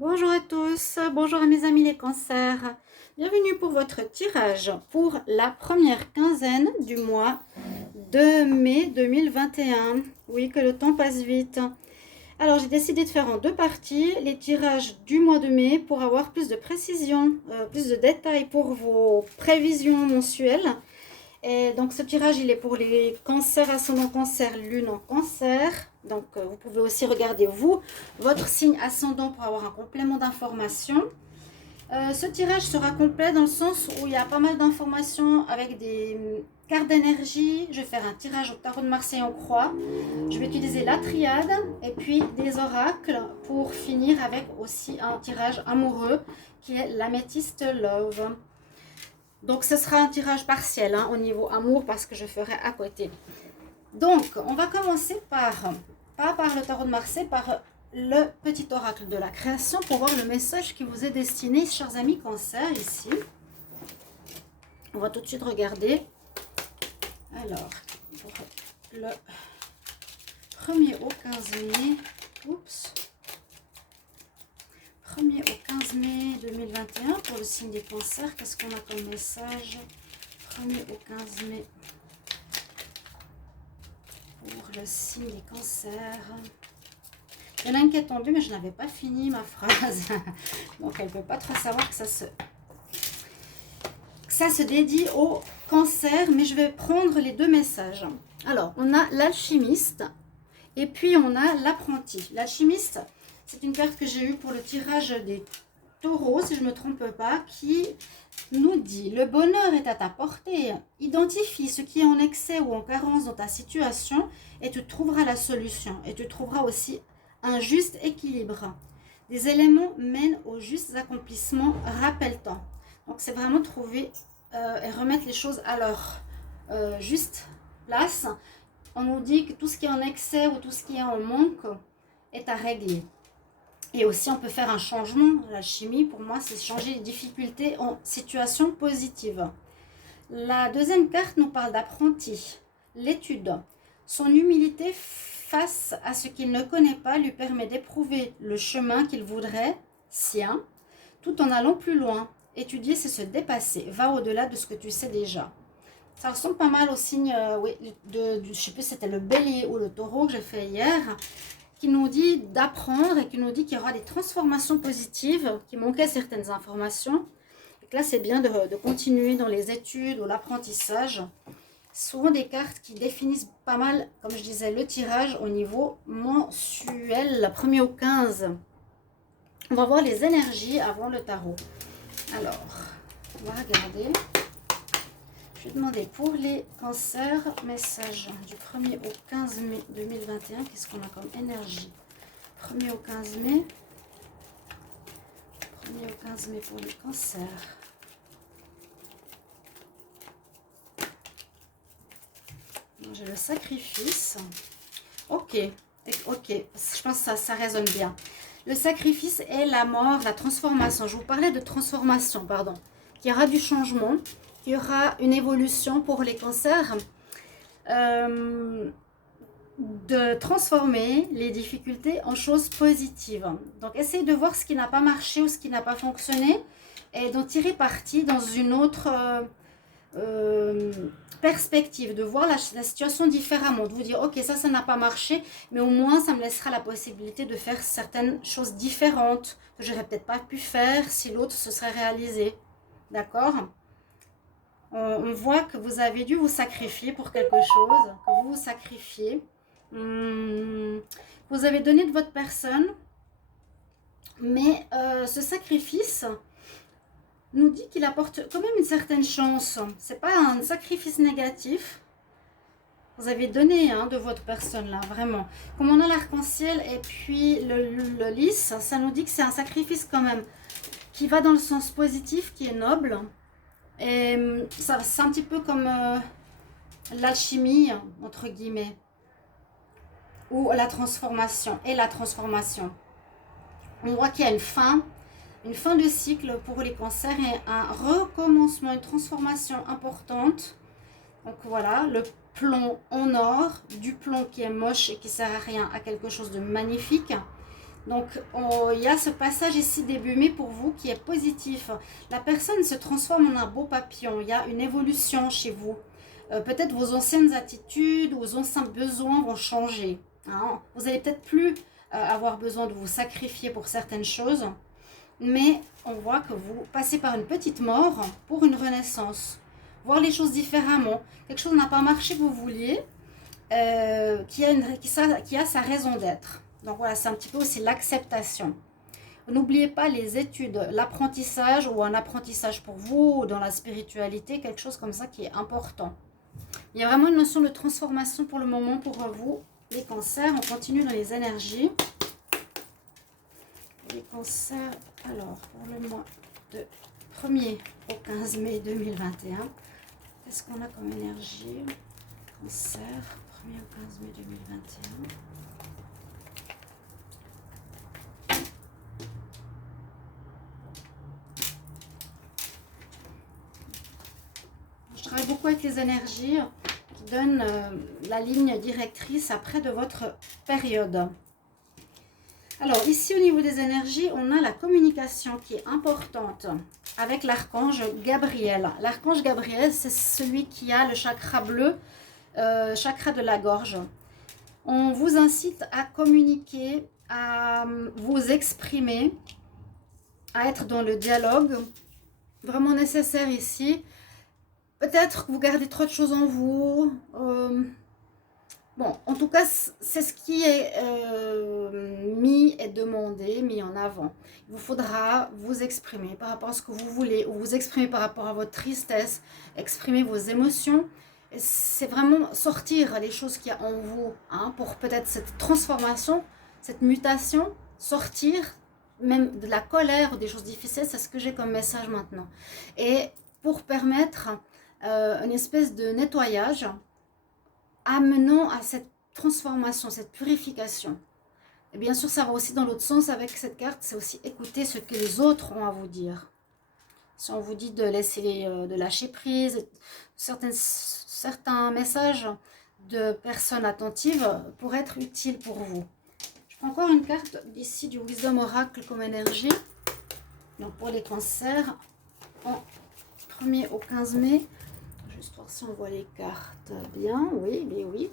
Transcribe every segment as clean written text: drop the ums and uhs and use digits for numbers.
Bonjour à tous, bonjour à mes amis les cancers. Bienvenue pour votre tirage pour la première quinzaine du mois de mai 2021. Oui, que le temps passe vite. Alors, j'ai décidé de faire en deux parties les tirages du mois de mai pour avoir plus de précision, plus de détails pour vos prévisions mensuelles. Et donc ce tirage, il est pour les cancers, ascendant cancer, lune en cancer. Donc vous pouvez aussi regarder vous, votre signe ascendant pour avoir un complément d'information. Ce tirage sera complet dans le sens où il y a pas mal d'informations avec des cartes d'énergie. Je vais faire un tirage au tarot de Marseille en croix. Je vais utiliser la triade et puis des oracles pour finir avec aussi un tirage amoureux qui est l'améthyste love. Donc ce sera un tirage partiel au niveau amour parce que je ferai à côté. Donc on va commencer pas par le tarot de Marseille, par le petit oracle de la création pour voir le message qui vous est destiné, chers amis cancer, ici. On va tout de suite regarder. Alors, pour le 1er au 15 mai, oups, 1er au 15 mai 2021 pour le signe des cancers, qu'est-ce qu'on a comme message 1er au 15 mai pour le signe des cancers. Il y en a une qui est tombée, mais je n'avais pas fini ma phrase. Donc, elle ne peut pas trop savoir que ça se dédie au cancer, mais je vais prendre les deux messages. Alors, on a l'alchimiste et puis on a l'apprenti. L'alchimiste, c'est une carte que j'ai eue pour le tirage des taureaux, si je ne me trompe pas, qui nous dit: le bonheur est à ta portée. Identifie ce qui est en excès ou en carence dans ta situation et tu trouveras la solution. Et tu trouveras aussi un juste équilibre. Des éléments mènent au juste accomplissement, rappelle-t'en. Donc c'est vraiment trouver et remettre les choses à leur juste place. On nous dit que tout ce qui est en excès ou tout ce qui est en manque est à régler. Et aussi, on peut faire un changement. L'alchimie, pour moi, c'est changer les difficultés en situation positive. La deuxième carte nous parle d'apprenti. L'étude. Son humilité face à ce qu'il ne connaît pas lui permet d'éprouver le chemin qu'il voudrait, sien, tout en allant plus loin. Étudier, c'est se dépasser. Va au-delà de ce que tu sais déjà. Ça ressemble pas mal au signe, oui, je ne sais plus si c'était le bélier ou le taureau que j'ai fait hier, qui nous dit d'apprendre et qui nous dit qu'il y aura des transformations positives, qui manquaient certaines informations. Et que là, c'est bien de continuer dans les études ou l'apprentissage. Souvent des cartes qui définissent pas mal, comme je disais, le tirage au niveau mensuel, la 1er au 15. On va voir les énergies avant le tarot. Alors, on va regarder. Je vais demander pour les cancers, message du 1er au 15 mai 2021. Qu'est-ce qu'on a comme énergie 1er au 15 mai. 1er au 15 mai pour les cancers. J'ai le sacrifice. Ok, je pense que ça résonne bien. Le sacrifice est la mort, la transformation. Je vous parlais de transformation, pardon. Qu'il y aura du changement, qu'il y aura une évolution pour les cancers. De transformer les difficultés en choses positives. Donc, essayez de voir ce qui n'a pas marché ou ce qui n'a pas fonctionné et d'en tirer parti dans une autre perspective, de voir la situation différemment, de vous dire ok, ça n'a pas marché, mais au moins ça me laissera la possibilité de faire certaines choses différentes que j'aurais peut-être pas pu faire si l'autre se serait réalisé. D'accord? On voit que vous avez dû vous sacrifier pour quelque chose, que vous vous sacrifiez. Vous avez donné de votre personne, mais ce sacrifice nous dit qu'il apporte quand même une certaine chance. C'est pas un sacrifice négatif. Vous avez donné de votre personne là, vraiment. Comme on a l'arc-en-ciel et puis le lys, ça nous dit que c'est un sacrifice quand même qui va dans le sens positif, qui est noble. Et ça, c'est un petit peu comme l'alchimie, entre guillemets, ou la transformation, et la transformation. On voit qu'il y a une fin de cycle pour les cancers et un recommencement, une transformation importante. Donc voilà, le plomb en or, du plomb qui est moche et qui sert à rien à quelque chose de magnifique. Donc, il y a ce passage ici début mai pour vous qui est positif. La personne se transforme en un beau papillon. Il y a une évolution chez vous. Peut-être vos anciennes attitudes, vos anciens besoins vont changer. Hein. Vous allez peut-être plus avoir besoin de vous sacrifier pour certaines choses. Mais on voit que vous passez par une petite mort pour une renaissance. Voir les choses différemment. Quelque chose n'a pas marché que vous vouliez, qui a sa raison d'être. Donc voilà, c'est un petit peu aussi l'acceptation. N'oubliez pas les études, l'apprentissage ou un apprentissage pour vous, ou dans la spiritualité, quelque chose comme ça qui est important. Il y a vraiment une notion de transformation pour le moment pour vous, les cancers. On continue dans les énergies. Les cancers, alors pour le mois de 1er au 15 mai 2021, qu'est-ce qu'on a comme énergie? Cancer, 1er au 15 mai 2021. Je travaille beaucoup avec les énergies qui donnent la ligne directrice après de votre période. Alors ici au niveau des énergies, on a la communication qui est importante avec l'archange Gabriel. L'archange Gabriel, c'est celui qui a le chakra bleu, chakra de la gorge. On vous incite à communiquer, à vous exprimer, à être dans le dialogue. Vraiment nécessaire ici. Peut-être que vous gardez trop de choses en vous. Bon, en tout cas, c'est ce qui est mis et demandé, mis en avant. Il vous faudra vous exprimer par rapport à ce que vous voulez, ou vous exprimer par rapport à votre tristesse, exprimer vos émotions. C'est vraiment sortir les choses qu'il y a en vous, hein, pour peut-être cette transformation, cette mutation, sortir même de la colère ou des choses difficiles, c'est ce que j'ai comme message maintenant. Et pour permettre une espèce de nettoyage, amenant à cette transformation, cette purification. Et bien sûr, ça va aussi dans l'autre sens avec cette carte, c'est aussi écouter ce que les autres ont à vous dire. Si on vous dit de laisser, de lâcher prise, certains messages de personnes attentives pourraient être utiles pour vous. Je prends encore une carte d'ici du Wisdom Oracle comme énergie. Donc pour les cancers, en 1er au 15 mai, juste voir si on voit les cartes bien. Oui, mais oui.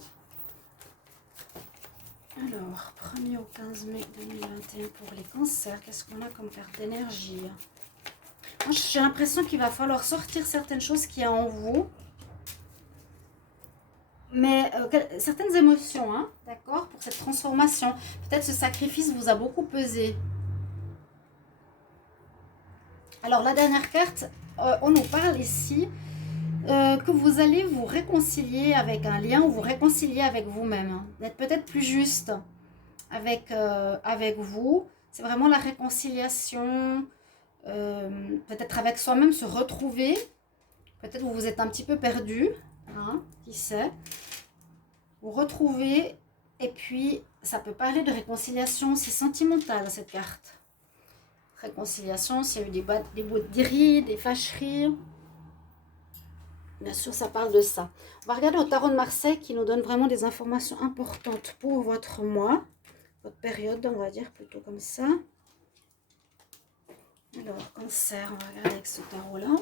Alors, 1er au 15 mai 2021 pour les cancers, qu'est-ce qu'on a comme carte d'énergie? J'ai l'impression qu'il va falloir sortir certaines choses qu'il y a en vous. Mais certaines émotions, hein, d'accord, pour cette transformation. Peut-être ce sacrifice vous a beaucoup pesé. Alors, la dernière carte, on nous parle ici que vous allez vous réconcilier avec un lien ou vous réconcilier avec vous-même. Hein, d'être peut-être plus juste avec vous. C'est vraiment la réconciliation, peut-être avec soi-même, se retrouver. Peut-être vous vous êtes un petit peu perdu, hein, qui sait. Vous retrouvez, et puis ça peut parler de réconciliation aussi sentimentale, cette carte. Réconciliation, s'il y a eu des bouts de rides, des fâcheries. Bien sûr, ça parle de ça. On va regarder au tarot de Marseille qui nous donne vraiment des informations importantes pour votre mois, votre période, on va dire plutôt comme ça. Alors, cancer, on va regarder avec ce tarot-là.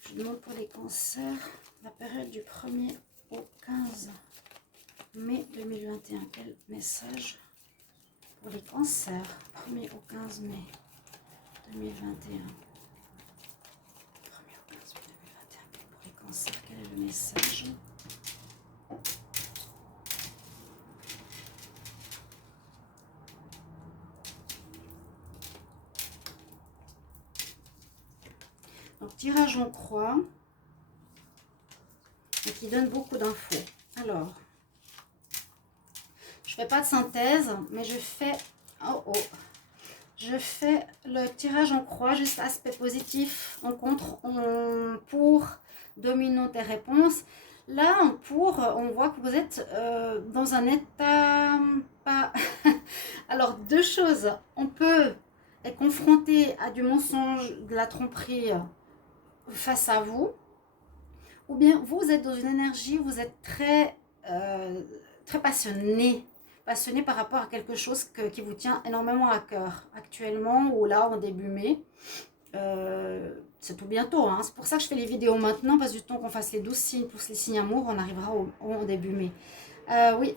Je demande pour les cancers la période du 1er au 15 mai 2021. Quel message pour les cancers, 1er au 15 mai 2021. Pour les cancers, quel est le message? Donc, tirage en croix, et qui donne beaucoup d'infos. Alors, je ne fais pas de synthèse, mais je fais... Je fais le tirage en croix, juste aspect positif, en contre, pour, domino tes réponses. Là, en pour, on voit que vous êtes dans un état pas... Alors, deux choses. On peut être confronté à du mensonge, de la tromperie face à vous. Ou bien, vous êtes dans une énergie, vous êtes très passionné. passionné par rapport à quelque chose qui vous tient énormément à cœur actuellement ou là en début mai. C'est tout bientôt, hein. C'est pour ça que je fais les vidéos maintenant, parce que du temps qu'on fasse les 12 signes pour les signes amour, on arrivera au début mai. Oui,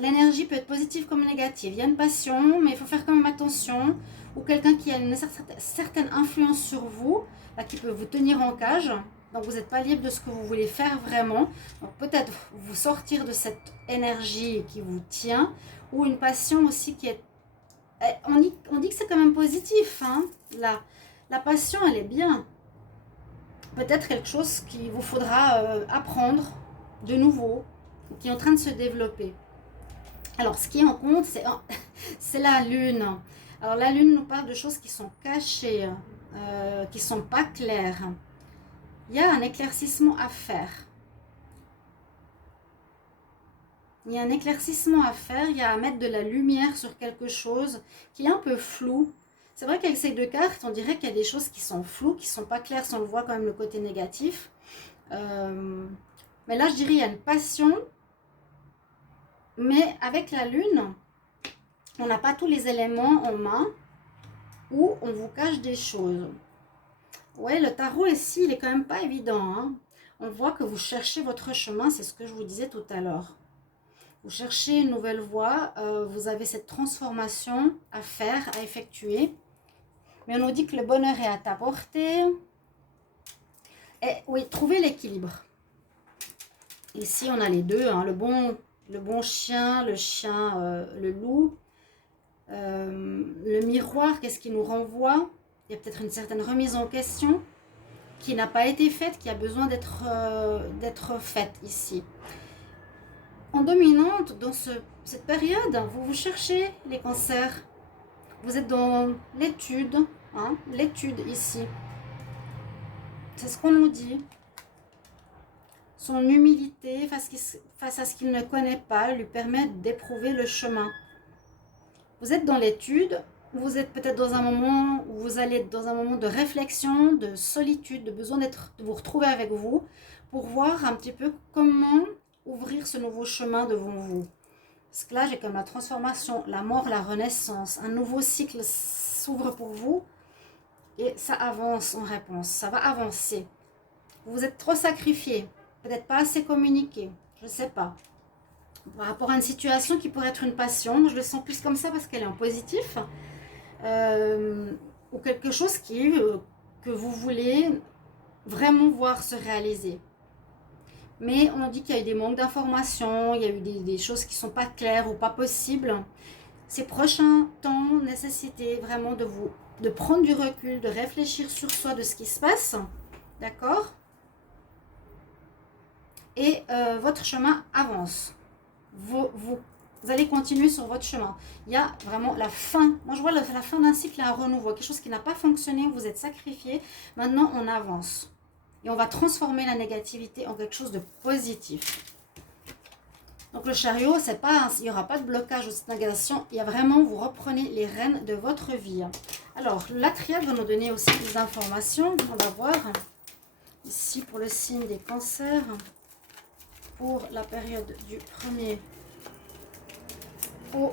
l'énergie peut être positive comme négative. Il y a une passion, mais il faut faire quand même attention. Ou quelqu'un qui a une certaine influence sur vous, là, qui peut vous tenir en cage. Donc, vous n'êtes pas libre de ce que vous voulez faire vraiment. Donc, peut-être vous sortir de cette énergie qui vous tient. Ou une passion aussi qui est... On dit que c'est quand même positif, hein, là. La passion, elle est bien. Peut-être quelque chose qu'il vous faudra apprendre de nouveau, qui est en train de se développer. Alors, ce qui en compte, c'est la lune. Alors, la lune nous parle de choses qui sont cachées, qui ne sont pas claires. Il y a un éclaircissement à faire. Il y a un éclaircissement à faire, il y a à mettre de la lumière sur quelque chose qui est un peu flou. C'est vrai qu'avec ces deux cartes, on dirait qu'il y a des choses qui sont floues, qui ne sont pas claires, si on le voit quand même le côté négatif. Mais là, je dirais qu'il y a une passion. Mais avec la lune, on n'a pas tous les éléments en main où on vous cache des choses. Ouais, le tarot ici, il est quand même pas évident, hein. On voit que vous cherchez votre chemin, c'est ce que je vous disais tout à l'heure. Vous cherchez une nouvelle voie, vous avez cette transformation à faire, à effectuer. Mais on nous dit que le bonheur est à ta portée. Et oui, trouvez l'équilibre. Ici, on a les deux, hein, le bon chien, le loup. Le miroir, qu'est-ce qui nous renvoie? Il y a peut-être une certaine remise en question qui n'a pas été faite, qui a besoin d'être faite ici. En dominante, dans cette période, vous cherchez les cancers. Vous êtes dans l'étude, hein, l'étude ici. C'est ce qu'on nous dit. Son humilité face à ce qu'il ne connaît pas lui permet d'éprouver le chemin. Vous êtes dans l'étude, vous êtes peut-être dans un moment où vous allez être dans un moment de réflexion, de solitude, de besoin de vous retrouver avec vous pour voir un petit peu comment ouvrir ce nouveau chemin devant vous. Parce que là, j'ai comme la transformation, la mort, la renaissance, un nouveau cycle s'ouvre pour vous et ça avance en réponse, ça va avancer. Vous êtes trop sacrifié, peut-être pas assez communiqué, je ne sais pas. Par rapport à une situation qui pourrait être une passion, je le sens plus comme ça parce qu'elle est en positif, ou quelque chose que vous voulez vraiment voir se réaliser. Mais on dit qu'il y a eu des manques d'informations, il y a eu des choses qui ne sont pas claires ou pas possibles. Ces prochains temps nécessitaient vraiment de prendre du recul, de réfléchir sur soi, de ce qui se passe, d'accord? Et votre chemin avance. Vous allez continuer sur votre chemin. Il y a vraiment la fin. Moi, je vois la fin d'un cycle, un renouveau. Quelque chose qui n'a pas fonctionné, vous êtes sacrifié. Maintenant, on avance. Et on va transformer la négativité en quelque chose de positif. Donc, le chariot, c'est pas, il n'y aura pas de blocage ou de stagnation. Il y a vraiment, vous reprenez les rênes de votre vie. Alors, la triade va nous donner aussi des informations. On va voir ici pour le signe des cancers. Pour la période du 1er au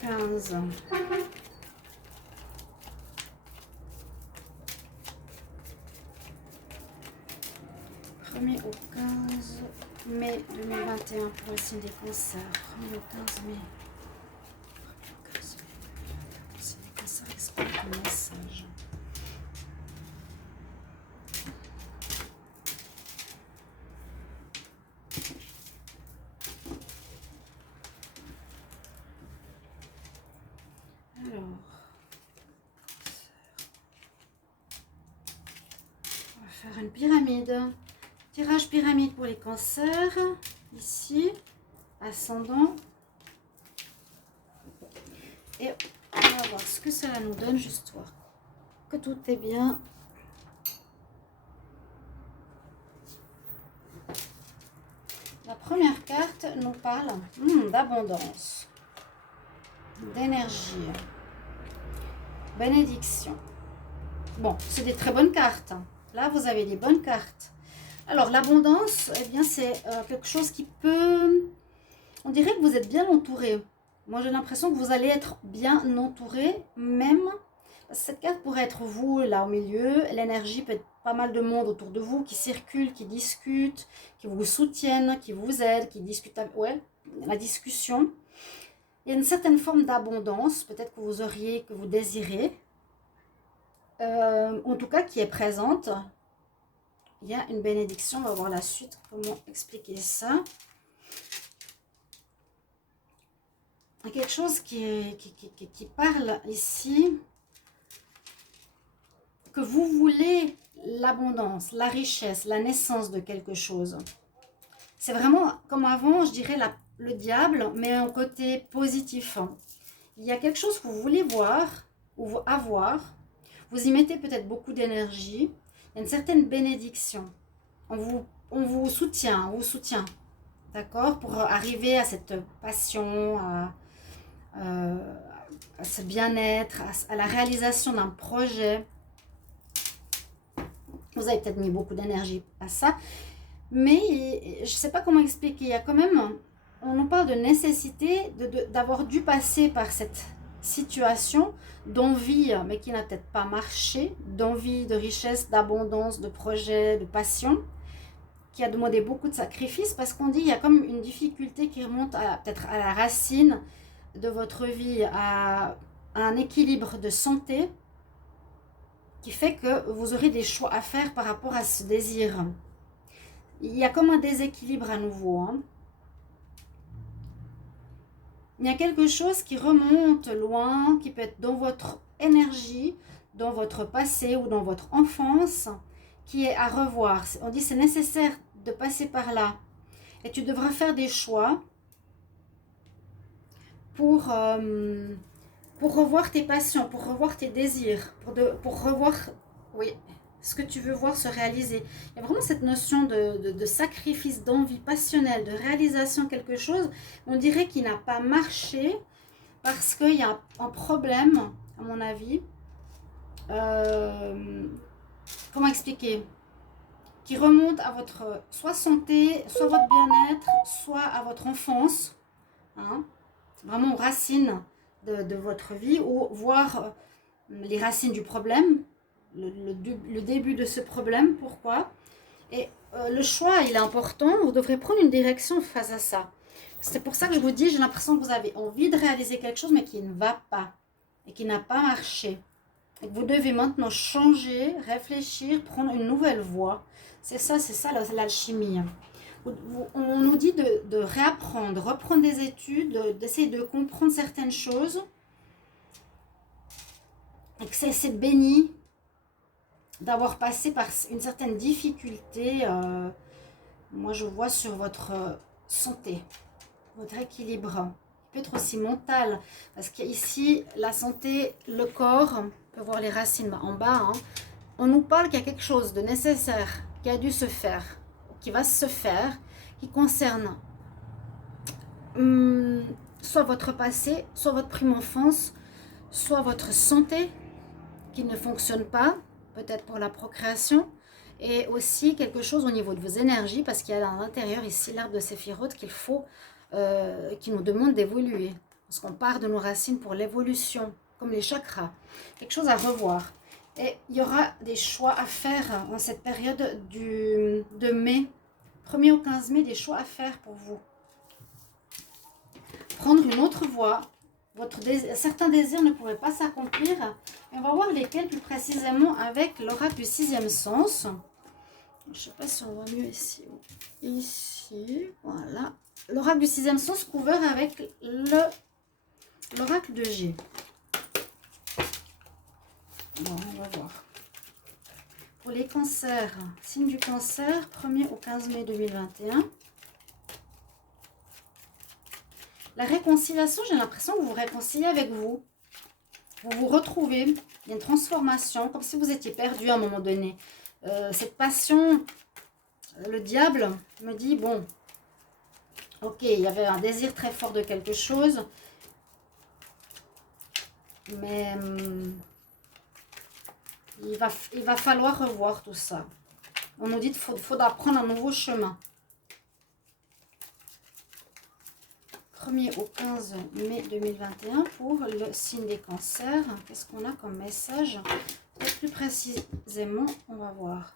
15. Au 15 mai 2021 pour le signe des cancers. 1er au 15 mai. 1er au 15 mai 2021 pour le signe des cancers. Explique le message. Faire une pyramide. Tirage pyramide pour les cancers. Ici, ascendant. Et on va voir ce que cela nous donne, juste voir que tout est bien. La première carte nous parle d'abondance, d'énergie, bénédiction. Bon, c'est des très bonnes cartes. Là, vous avez des bonnes cartes. Alors, l'abondance, eh bien, c'est quelque chose qui peut... On dirait que vous êtes bien entouré. Moi, j'ai l'impression que vous allez être bien entouré, même... Cette carte pourrait être vous, là, au milieu. L'énergie peut être pas mal de monde autour de vous qui circule, qui discute, qui vous soutiennent, qui vous aident, qui discutent... Ouais, la discussion. Il y a une certaine forme d'abondance, peut-être que vous auriez, que vous désirez. En tout cas, qui est présente. Il y a une bénédiction, on va voir la suite, comment expliquer ça. Il y a quelque chose qui parle ici, que vous voulez l'abondance, la richesse, la naissance de quelque chose. C'est vraiment comme avant, je dirais le diable, mais en côté positif. Il y a quelque chose que vous voulez voir ou avoir. Vous y mettez peut-être beaucoup d'énergie. Il y a une certaine bénédiction. On vous soutient, d'accord, pour arriver à cette passion, à ce bien-être, à la réalisation d'un projet. Vous avez peut-être mis beaucoup d'énergie à ça, mais je ne sais pas comment expliquer. Il y a quand même, on nous parle de nécessité d'avoir dû passer par cette situation d'envie, mais qui n'a peut-être pas marché, d'envie, de richesse, d'abondance, de projet, de passion, qui a demandé beaucoup de sacrifices, parce qu'on dit qu'il y a comme une difficulté qui remonte peut-être à la racine de votre vie, à un équilibre de santé, qui fait que vous aurez des choix à faire par rapport à ce désir. Il y a comme un déséquilibre à nouveau. Hein. Il y a quelque chose qui remonte loin, qui peut être dans votre énergie, dans votre passé ou dans votre enfance, qui est à revoir. On dit que c'est nécessaire de passer par là. Et tu devras faire des choix pour revoir tes passions, pour revoir tes désirs, pour revoir, oui, ce que tu veux voir se réaliser. Il y a vraiment cette notion de sacrifice, d'envie passionnelle, de réalisation de quelque chose. On dirait qu'il n'a pas marché parce qu'il y a un problème, à mon avis. Comment expliquer? Qui remonte à votre soit santé, soit votre bien-être, soit à votre enfance. Hein, vraiment aux racines de votre vie, ou voir les racines du problème, le début de ce problème, pourquoi. Et le choix, il est important, vous devrez prendre une direction face à ça. C'est pour ça que je vous dis, j'ai l'impression que vous avez envie de réaliser quelque chose, mais qui ne va pas, et qui n'a pas marché. Et que vous devez maintenant changer, réfléchir, prendre une nouvelle voie. C'est ça l'alchimie. On nous dit de réapprendre, reprendre des études, d'essayer de comprendre certaines choses. Et que c'est béni d'avoir passé par une certaine difficulté. Moi, je vois sur votre santé, votre équilibre. Il peut être aussi mental. Parce qu'ici, la santé, le corps, on peut voir les racines en bas. Hein, on nous parle qu'il y a quelque chose de nécessaire qui a dû se faire, qui va se faire, qui concerne soit votre passé, soit votre prime enfance, soit votre santé qui ne fonctionne pas, peut-être pour la procréation, et aussi quelque chose au niveau de vos énergies, parce qu'il y a à l'intérieur ici l'arbre de Séphiroth qui nous demande d'évoluer, parce qu'on part de nos racines pour l'évolution, comme les chakras, quelque chose à revoir. Et il y aura des choix à faire en cette période de mai, 1er au 15 mai, des choix à faire pour vous. Prendre une autre voie. Certains désirs ne pourraient pas s'accomplir. On va voir lesquels plus précisément avec l'oracle du 6e sens. Je ne sais pas si on voit mieux ici. Ici, voilà. L'oracle du 6e sens couvert avec l'oracle de G. Bon, on va voir. Pour les cancers, signe du cancer, 1er au 15 mai 2021. La réconciliation, j'ai l'impression que vous vous réconciliez avec vous. Vous vous retrouvez. Il y a une transformation, comme si vous étiez perdu à un moment donné. Cette passion, le diable me dit, bon, ok, il y avait un désir très fort de quelque chose. Mais il va falloir revoir tout ça. On nous dit qu'il faudra prendre un nouveau chemin. 1er au 15 mai 2021 pour le signe des cancers. Qu'est-ce qu'on a comme message? Plus précisément, on va voir.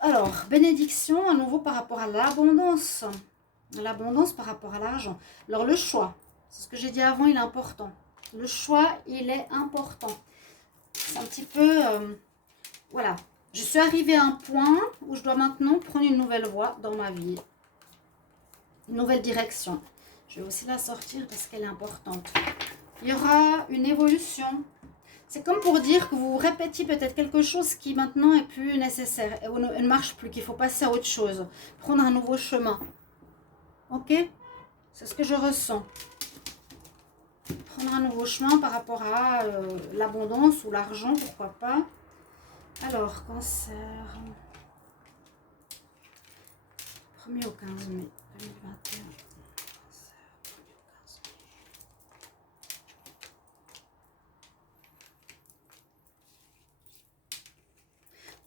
Alors, bénédiction à nouveau par rapport à l'abondance. L'abondance par rapport à l'argent. Alors, le choix, c'est ce que j'ai dit avant, il est important. Le choix, il est important. C'est un petit peu... voilà. Je suis arrivée à un point où je dois maintenant prendre une nouvelle voie dans ma vie. Une nouvelle direction. Je vais aussi la sortir parce qu'elle est importante. Il y aura une évolution. C'est comme pour dire que vous répétiez peut-être quelque chose qui maintenant est plus nécessaire ou ne marche plus, qu'il faut passer à autre chose, prendre un nouveau chemin. Ok? C'est ce que je ressens. Prendre un nouveau chemin par rapport à l'abondance ou l'argent, pourquoi pas. Alors, cancer. 1er au 15 mai 2021.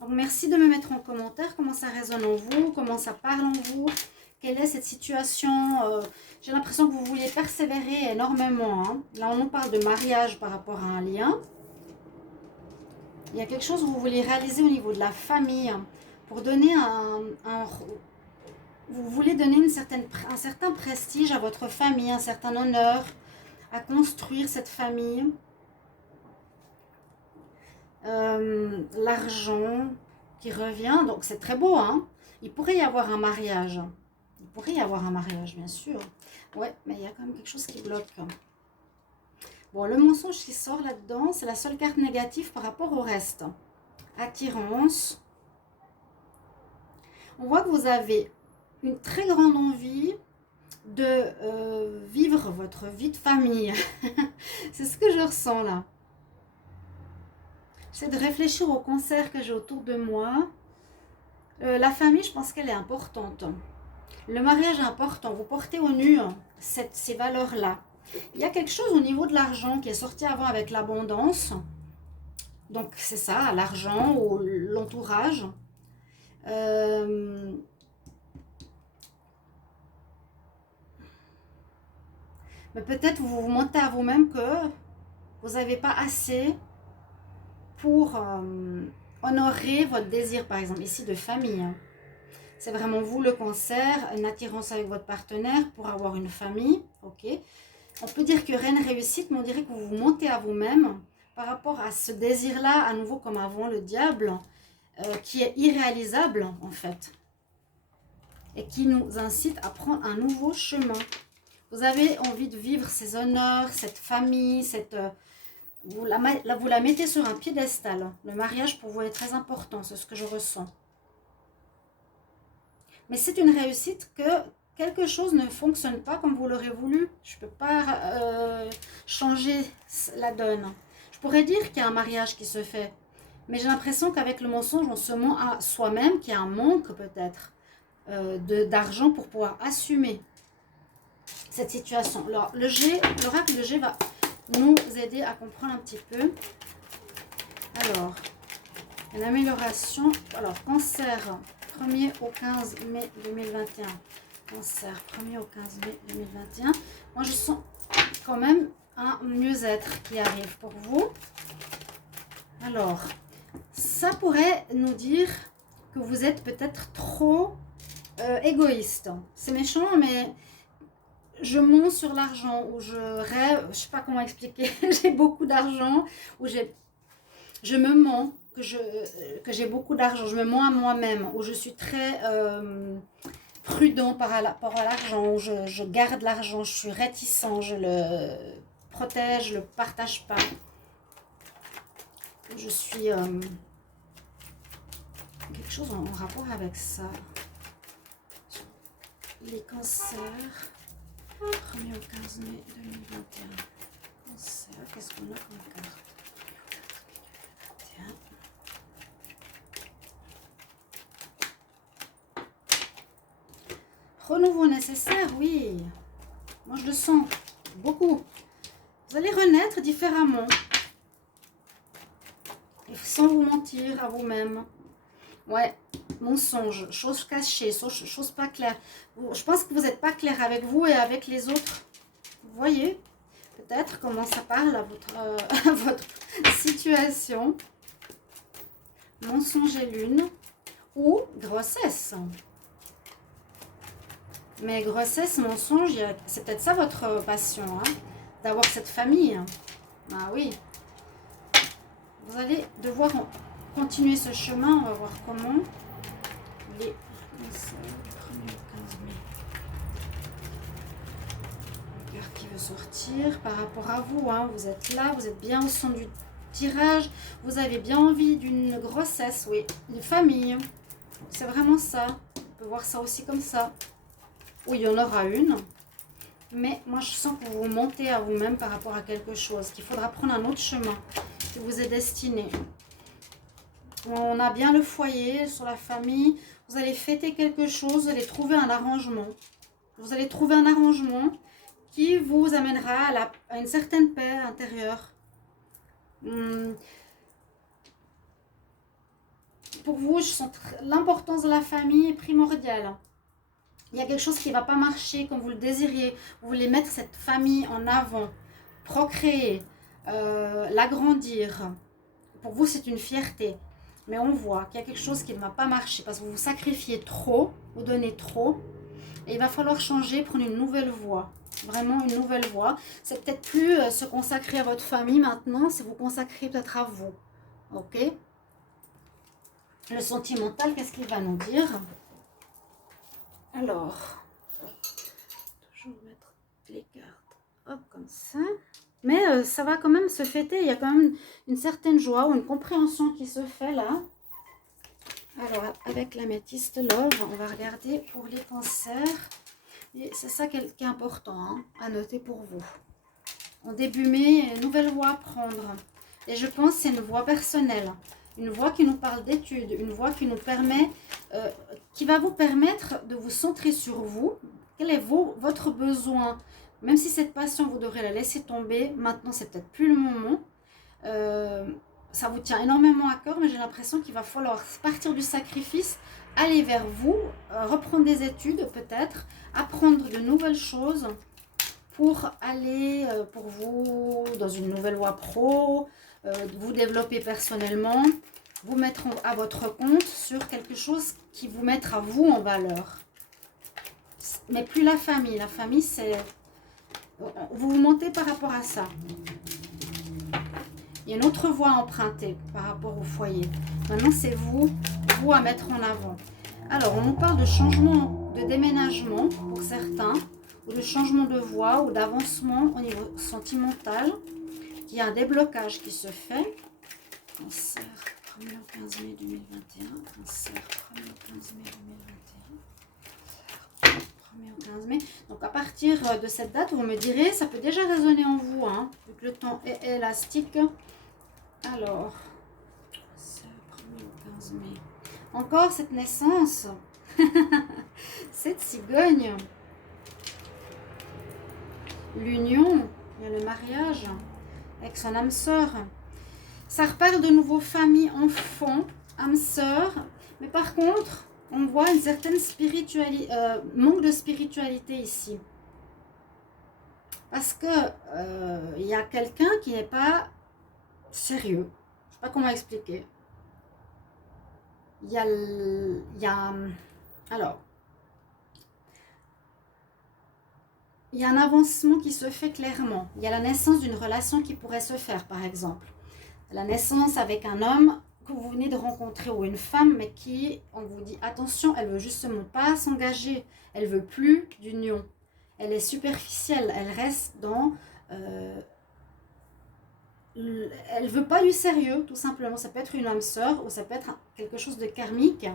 Donc, merci de me mettre en commentaire comment ça résonne en vous, comment ça parle en vous, quelle est cette situation. J'ai l'impression que vous vouliez persévérer énormément. Hein. Là, on nous parle de mariage par rapport à un lien. Il y a quelque chose que vous voulez réaliser au niveau de la famille pour donner vous voulez donner un certain prestige à votre famille, un certain honneur à construire cette famille. L'argent qui revient, donc c'est très beau, hein. Il pourrait y avoir un mariage. Il pourrait y avoir un mariage, bien sûr. Ouais, mais il y a quand même quelque chose qui bloque. Bon, le mensonge qui sort là-dedans, c'est la seule carte négative par rapport au reste. Attirance. On voit que vous avez une très grande envie de vivre votre vie de famille. C'est ce que je ressens là. J'essaie de réfléchir au cancer que j'ai autour de moi. La famille, je pense qu'elle est importante. Le mariage est important. Vous portez au nu ces valeurs-là. Il y a quelque chose au niveau de l'argent qui est sorti avant avec l'abondance. Donc, c'est ça, l'argent ou l'entourage. Mais peut-être vous vous mentez à vous-même que vous n'avez pas assez pour honorer votre désir, par exemple, ici de famille. C'est vraiment vous le cancer, une attirance avec votre partenaire pour avoir une famille. Ok. On peut dire que reine réussite, mais on dirait que vous vous mentez à vous-même par rapport à ce désir-là, à nouveau comme avant le diable, qui est irréalisable en fait. Et qui nous incite à prendre un nouveau chemin. Vous avez envie de vivre ces honneurs, cette famille, vous la mettez sur un piédestal. Le mariage pour vous est très important, c'est ce que je ressens. Mais c'est une réussite que quelque chose ne fonctionne pas comme vous l'aurez voulu. Je ne peux pas changer la donne. Je pourrais dire qu'il y a un mariage qui se fait. Mais j'ai l'impression qu'avec le mensonge, on se ment à soi-même, qu'il y a un manque peut-être d'argent pour pouvoir assumer cette situation. Alors, l'oracle de G va nous aider à comprendre un petit peu. Alors, une amélioration. Alors, cancer, 1er au 15 mai 2021. Cancer, 1er au 15 mai 2021. Moi, je sens quand même un mieux-être qui arrive pour vous. Alors, ça pourrait nous dire que vous êtes peut-être trop égoïste. C'est méchant, mais je monte sur l'argent, ou je rêve, je ne sais pas comment expliquer, j'ai beaucoup d'argent, ou je me mens que j'ai beaucoup d'argent, je me mens à moi-même, où je suis très prudent par rapport à l'argent, où je garde l'argent, je suis réticent, je le protège, je ne le partage pas. Je suis quelque chose en rapport avec ça. Les cancers, 1er au 15 mai 2021. Cancer, qu'est-ce qu'on a comme carte? 2021. Renouveau nécessaire, oui. Moi, je le sens beaucoup. Vous allez renaître différemment. Et sans vous mentir à vous-même. Ouais, mensonge, chose cachée, chose pas claire. Je pense que vous n'êtes pas clair avec vous et avec les autres. Vous voyez peut-être comment ça parle à votre, à votre situation. Mensonge et lune. Ou grossesse. Mais grossesse, mensonge, c'est peut-être ça votre passion, hein, d'avoir cette famille. Ah oui. Vous allez devoir continuer ce chemin. On va voir comment. Les 15 mai. La carte qui veut sortir par rapport à vous. Hein. Vous êtes là, vous êtes bien au son du tirage. Vous avez bien envie d'une grossesse, oui. Une famille. C'est vraiment ça. On peut voir ça aussi comme ça. Oui, il y en aura une. Mais moi, je sens que vous vous mentez à vous-même par rapport à quelque chose. Qu'il faudra prendre un autre chemin qui vous est destiné. On a bien le foyer sur la famille. Vous allez fêter quelque chose. Vous allez trouver un arrangement. Vous allez trouver un arrangement qui vous amènera à une certaine paix intérieure. Pour vous, je sens l'importance de la famille est primordiale. Il y a quelque chose qui ne va pas marcher comme vous le désiriez. Vous voulez mettre cette famille en avant, procréer, l'agrandir. Pour vous, c'est une fierté. Mais on voit qu'il y a quelque chose qui ne va pas marcher parce que vous vous sacrifiez trop, vous donnez trop. Et il va falloir changer, prendre une nouvelle voie. Vraiment une nouvelle voie. C'est peut-être plus se consacrer à votre famille maintenant, c'est vous consacrer peut-être à vous. Ok? Le sentimental, qu'est-ce qu'il va nous dire? Alors, toujours mettre les cartes, hop, comme ça. Mais ça va quand même se fêter, il y a quand même une certaine joie ou une compréhension qui se fait là. Alors, avec l'améthyste love, on va regarder pour les cancers. Et c'est ça qui est important, hein, à noter pour vous. En début mai, une nouvelle voie à prendre. Et je pense que c'est une voie personnelle. Une voie qui nous parle d'études, une voie qui nous permet, qui va vous permettre de vous centrer sur vous. Quel est votre besoin? Même si cette passion, vous devrez la laisser tomber, maintenant c'est peut-être plus le moment. Ça vous tient énormément à cœur, mais j'ai l'impression qu'il va falloir partir du sacrifice, aller vers vous, reprendre des études peut-être, apprendre de nouvelles choses pour aller pour vous dans une nouvelle voie pro, vous développer personnellement, vous mettre à votre compte sur quelque chose qui vous mettra vous en valeur. Mais plus la famille. La famille, c'est... Vous vous mentez par rapport à ça. Il y a une autre voie à emprunter par rapport au foyer. Maintenant, c'est vous à mettre en avant. Alors, on nous parle de changement, de déménagement pour certains, ou de changement de voie, ou d'avancement au niveau sentimental. Il y a un déblocage qui se fait. Cancer, 1er au 15 mai 2021. Cancer, 1er au 15 mai 2021. 1er au 15 mai. Donc à partir de cette date, vous me direz, ça peut déjà résonner en vous, hein, vu que le temps est élastique. Alors, cancer, 1er au 15 mai. Encore cette naissance. Cette cigogne. L'union, il y a le mariage avec son âme sœur. Ça reparle de nouveau famille, enfant, âme sœur. Mais par contre, on voit une certaine spiritualité, manque de spiritualité ici. Parce que il y a quelqu'un qui n'est pas sérieux. Je ne sais pas comment expliquer. Alors, il y a un avancement qui se fait clairement. Il y a la naissance d'une relation qui pourrait se faire, par exemple. La naissance avec un homme que vous venez de rencontrer ou une femme, mais qui, on vous dit, attention, elle veut justement pas s'engager. Elle veut plus d'union. Elle est superficielle. Elle reste dans... elle veut pas du sérieux, tout simplement. Ça peut être une âme sœur ou ça peut être quelque chose de karmique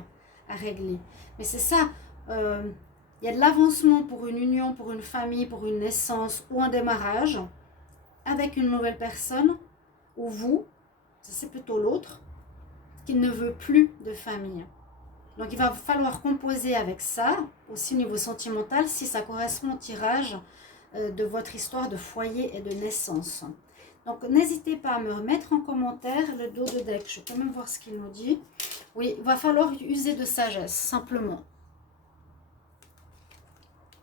à régler. Mais c'est ça... il y a de l'avancement pour une union, pour une famille, pour une naissance ou un démarrage avec une nouvelle personne, ou vous, c'est plutôt l'autre, qui ne veut plus de famille. Donc il va falloir composer avec ça, aussi au niveau sentimental, si ça correspond au tirage de votre histoire de foyer et de naissance. Donc n'hésitez pas à me remettre en commentaire le dos de deck, je vais quand même voir ce qu'il nous dit. Oui, il va falloir user de sagesse, simplement.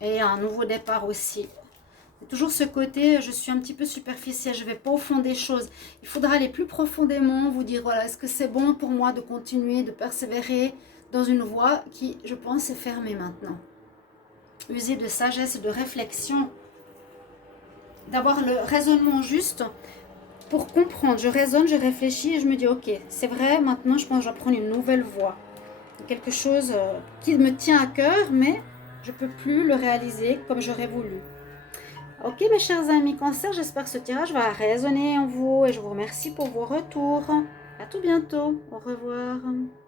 Et un nouveau départ aussi. C'est toujours ce côté, je suis un petit peu superficielle, je ne vais pas au fond des choses. Il faudra aller plus profondément, vous dire, voilà, est-ce que c'est bon pour moi de continuer, de persévérer dans une voie qui, je pense, est fermée maintenant. User de sagesse et de réflexion, d'avoir le raisonnement juste pour comprendre. Je raisonne, je réfléchis et je me dis, ok, c'est vrai, maintenant je pense que je vais prendre une nouvelle voie. Quelque chose qui me tient à cœur, mais je ne peux plus le réaliser comme j'aurais voulu. Ok mes chers amis Cancer, j'espère que ce tirage va résonner en vous et je vous remercie pour vos retours. À tout bientôt. Au revoir.